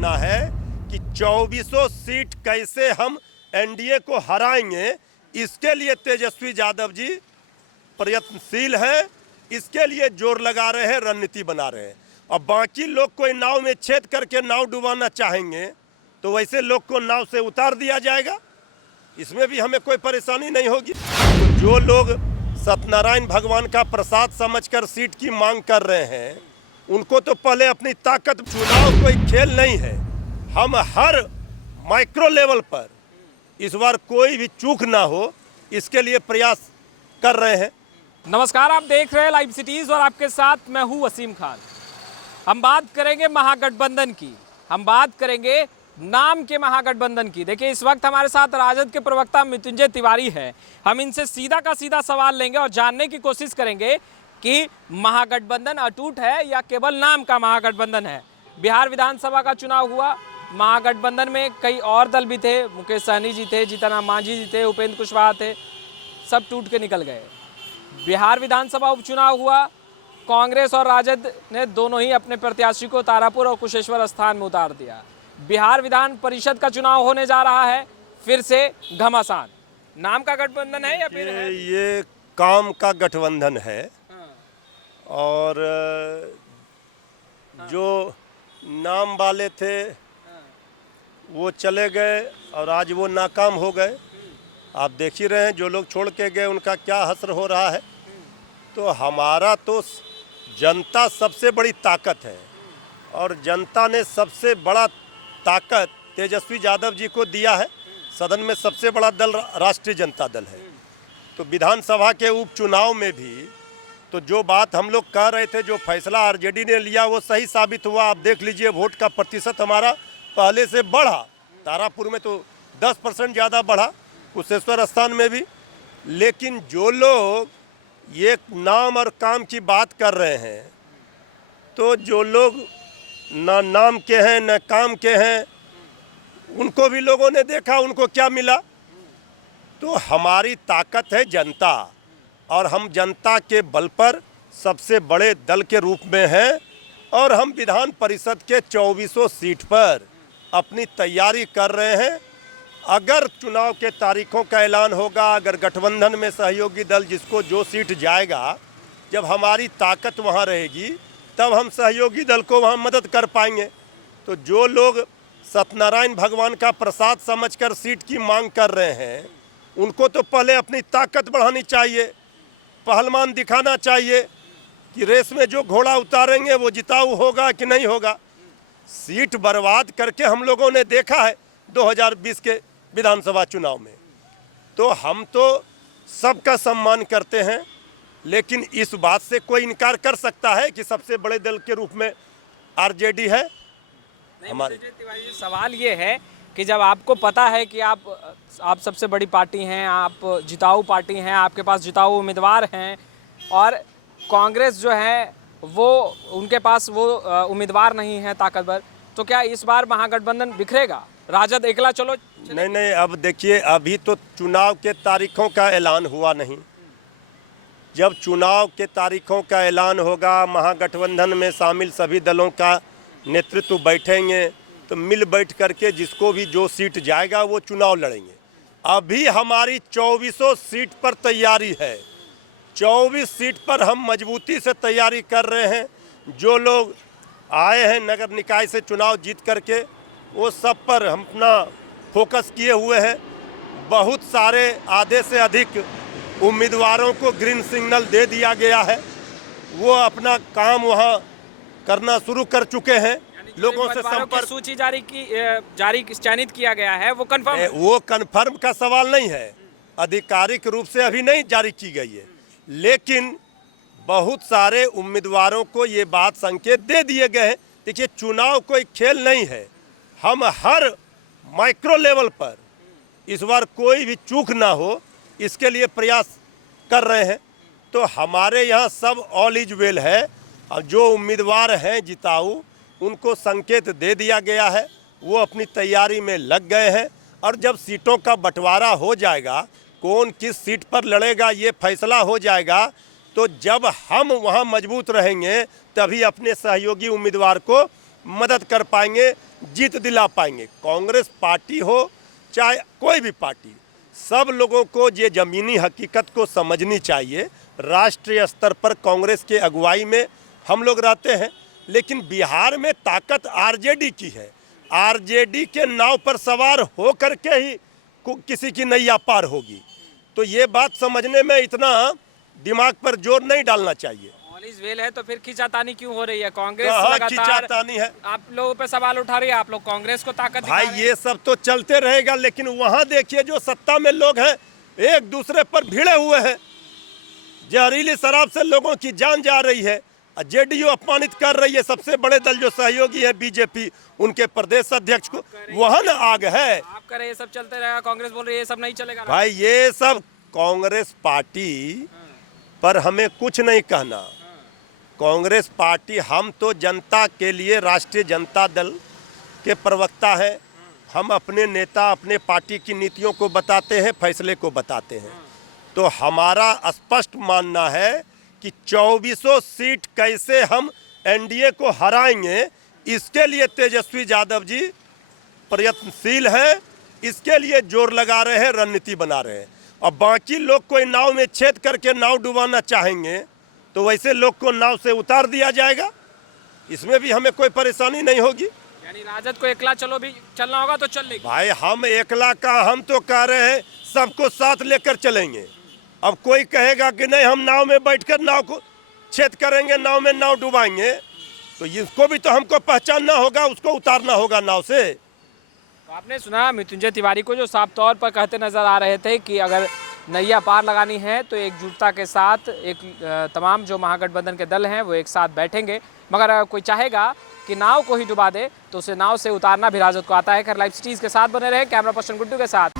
मानना है कि 2400 सीट कैसे हम एनडीए को हराएंगे, इसके लिए तेजस्वी यादव जी प्रयत्नशील हैं, इसके लिए जोर लगा रहे हैं, रणनीति बना रहे हैं। और बाकी लोग कोई नाव में छेद करके नाव डुबाना चाहेंगे तो वैसे लोग को नाव से उतार दिया जाएगा, इसमें भी हमें कोई परेशानी नहीं होगी। तो जो लोग सत्यनारायण भगवान का प्रसाद समझकर सीट की मांग कर रहे हैं, उनको तो पहले अपनी ताकत, चुनाव कोई खेल नहीं है। हम हर माइक्रो लेवल पर इस बार कोई भी चूक ना हो, इसके लिए प्रयास कर रहे हैं। नमस्कार, आप देख रहे हैं लाइव सिटीज और आपके साथ मैं हूं वसीम खान। हम बात करेंगे महागठबंधन की, हम बात करेंगे नाम के महागठबंधन की। देखिए, इस वक्त हमारे साथ राजद के प्रवक्ता मृत्युंजय तिवारी हैं। हम इनसे सीधा का सीधा सवाल लेंगे और जानने की कोशिश करेंगे कि महागठबंधन अटूट है या केवल नाम का महागठबंधन है। बिहार विधानसभा का चुनाव हुआ, महागठबंधन में कई और दल भी थे, मुकेश सहनी जी थे, जीतन मांझी जी थे, उपेंद्र कुशवाहा थे, सब टूट के निकल गए। बिहार विधानसभा उपचुनाव हुआ, कांग्रेस और राजद ने दोनों ही अपने प्रत्याशी को तारापुर और कुशेश्वर स्थान में उतार दिया। बिहार विधान परिषद का चुनाव होने जा रहा है, फिर से घमासान। नाम का गठबंधन है या फिर ये काम का गठबंधन है। और जो नाम वाले थे वो चले गए और आज वो नाकाम हो गए। आप देख ही रहे हैं जो लोग छोड़ के गए उनका क्या हश्र हो रहा है। तो हमारा तो जनता सबसे बड़ी ताकत है और जनता ने सबसे बड़ा ताकत तेजस्वी यादव जी को दिया है। सदन में सबसे बड़ा दल राष्ट्रीय जनता दल है। तो विधानसभा के उपचुनाव में भी तो जो बात हम लोग कह रहे थे, जो फैसला आरजेडी ने लिया वो सही साबित हुआ। आप देख लीजिए, वोट का प्रतिशत हमारा पहले से बढ़ा। तारापुर में तो 10% ज़्यादा बढ़ा, कुशेश्वर स्थान में भी। लेकिन जो लोग ये नाम और काम की बात कर रहे हैं, तो जो लोग ना नाम के हैं न काम के हैं, उनको भी लोगों ने देखा, उनको क्या मिला। तो हमारी ताकत है जनता और हम जनता के बल पर सबसे बड़े दल के रूप में हैं और हम विधान परिषद के 2400 सीट पर अपनी तैयारी कर रहे हैं। अगर चुनाव के तारीखों का ऐलान होगा, अगर गठबंधन में सहयोगी दल जिसको जो सीट जाएगा, जब हमारी ताकत वहाँ रहेगी तब हम सहयोगी दल को वहाँ मदद कर पाएंगे। तो जो लोग सत्यनारायण भगवान का प्रसाद समझकर सीट की मांग कर रहे हैं, उनको तो पहले अपनी ताकत बढ़ानी चाहिए, पहलवान दिखाना चाहिए कि रेस में जो घोड़ा उतारेंगे वो जिताऊ होगा कि नहीं होगा। सीट बर्बाद करके हम लोगों ने देखा है 2020 के विधानसभा चुनाव में। तो हम तो सबका सम्मान करते हैं, लेकिन इस बात से कोई इनकार कर सकता है कि सबसे बड़े दल के रूप में आरजेडी है हमारे। तिवारी, सवाल ये है कि जब आपको पता है कि आप सबसे बड़ी पार्टी हैं, आप जिताऊ पार्टी हैं, आपके पास जिताऊ उम्मीदवार हैं और कांग्रेस जो है वो उनके पास वो उम्मीदवार नहीं है ताकतवर, तो क्या इस बार महागठबंधन बिखरेगा? राजद एकला चलो नहीं, अब देखिए, अभी तो चुनाव के तारीखों का ऐलान हुआ नहीं। जब चुनाव के तारीखों का ऐलान होगा, महागठबंधन में शामिल सभी दलों का नेतृत्व बैठेंगे, तो मिल बैठ करके जिसको भी जो सीट जाएगा वो चुनाव लड़ेंगे। अभी हमारी 2400 सीट पर तैयारी है। 24 सीट पर हम मजबूती से तैयारी कर रहे हैं। जो लोग आए हैं नगर निकाय से चुनाव जीत करके, वो सब पर हम अपना फोकस किए हुए हैं। बहुत सारे आधे से अधिक उम्मीदवारों को ग्रीन सिग्नल दे दिया गया है, वो अपना काम वहाँ करना शुरू कर चुके हैं। लोगों से संपर्क सूची जारी चयनित किया गया है, वो कंफर्म? वो कंफर्म का सवाल नहीं है, आधिकारिक रूप से अभी नहीं जारी की गई है, लेकिन बहुत सारे उम्मीदवारों को ये बात संकेत दे दिए गए हैं। देखिए, चुनाव कोई खेल नहीं है। हम हर माइक्रो लेवल पर इस बार कोई भी चूक ना हो, इसके लिए प्रयास कर रहे हैं। तो हमारे यहाँ सब ऑल इज वेल है और जो उम्मीदवार हैं जिताऊ, उनको संकेत दे दिया गया है, वो अपनी तैयारी में लग गए हैं। और जब सीटों का बंटवारा हो जाएगा, कौन किस सीट पर लड़ेगा ये फैसला हो जाएगा, तो जब हम वहाँ मजबूत रहेंगे तभी अपने सहयोगी उम्मीदवार को मदद कर पाएंगे, जीत दिला पाएंगे। कांग्रेस पार्टी हो चाहे कोई भी पार्टी, सब लोगों को ये ज़मीनी हकीकत को समझनी चाहिए। राष्ट्रीय स्तर पर कांग्रेस के अगुवाई में हम लोग रहते हैं, लेकिन बिहार में ताकत आरजेडी की है। आरजेडी के नाव पर सवार हो करके ही किसी की नैया पार होगी। तो ये बात समझने में इतना दिमाग पर जोर नहीं डालना चाहिए। ऑल इज वेल है तो फिर खींचातानी क्यों हो रही है? कांग्रेस कहाँ लगातार खींचातानी है? आप लोगों पे सवाल उठा रही है, आप लोग कांग्रेस को ताकत दिखा भाई रहे हैं। ये सब तो चलते रहेगा, लेकिन वहाँ देखिए जो सत्ता में लोग हैं एक दूसरे पर भिड़े हुए हैं। जहरीली शराब से लोगों की जान जा रही है। जेडीयू अपमानित कर रही है सबसे बड़े दल जो सहयोगी है बीजेपी, उनके प्रदेश अध्यक्ष को। वहाँ न आग है। आप कह रहे ये सब चलते रहेगा, कांग्रेस बोल रही है ये सब नहीं चलेगा। भाई ये सब कांग्रेस पार्टी पर हमें कुछ नहीं कहना। कांग्रेस पार्टी, हम तो जनता के लिए राष्ट्रीय जनता दल के प्रवक्ता हैं। हम अपने नेता, अपने पार्टी की नीतियों को बताते हैं, फैसले को बताते हैं। तो हमारा स्पष्ट मानना है कि 2400 सीट कैसे हम एनडीए को हराएंगे, इसके लिए तेजस्वी यादव जी प्रयत्नशील हैं, इसके लिए जोर लगा रहे हैं, रणनीति बना रहे हैं। और बाकी लोग कोई नाव में छेद करके नाव डुबाना चाहेंगे तो वैसे लोग को नाव से उतार दिया जाएगा, इसमें भी हमें कोई परेशानी नहीं होगी। यानी राजद को एकला चलो भी चलना होगा तो चल लेगी। भाई हम एकला का, हम तो कह रहे हैं सबको साथ लेकर चलेंगे। अब कोई कहेगा कि नहीं हम नाव में बैठकर नाव को छेद करेंगे, नाव में नाव डुबाएंगे, तो इसको भी तो हमको पहचानना होगा, उसको उतारना होगा नाव से। तो आपने सुना मृत्युंजय तिवारी को जो साफ तौर पर कहते नजर आ रहे थे कि अगर नैया पार लगानी है तो एकजुटता के साथ तमाम जो महागठबंधन के दल हैं वो एक साथ बैठेंगे, मगर अगर कोई चाहेगा कि नाव को ही डुबा दे तो उसे नाव से उतारना भी राजद को आता है। खैर, लाइव सिटीज़ के साथ बने रहे, कैमरा पर्सन गुड्डू के साथ।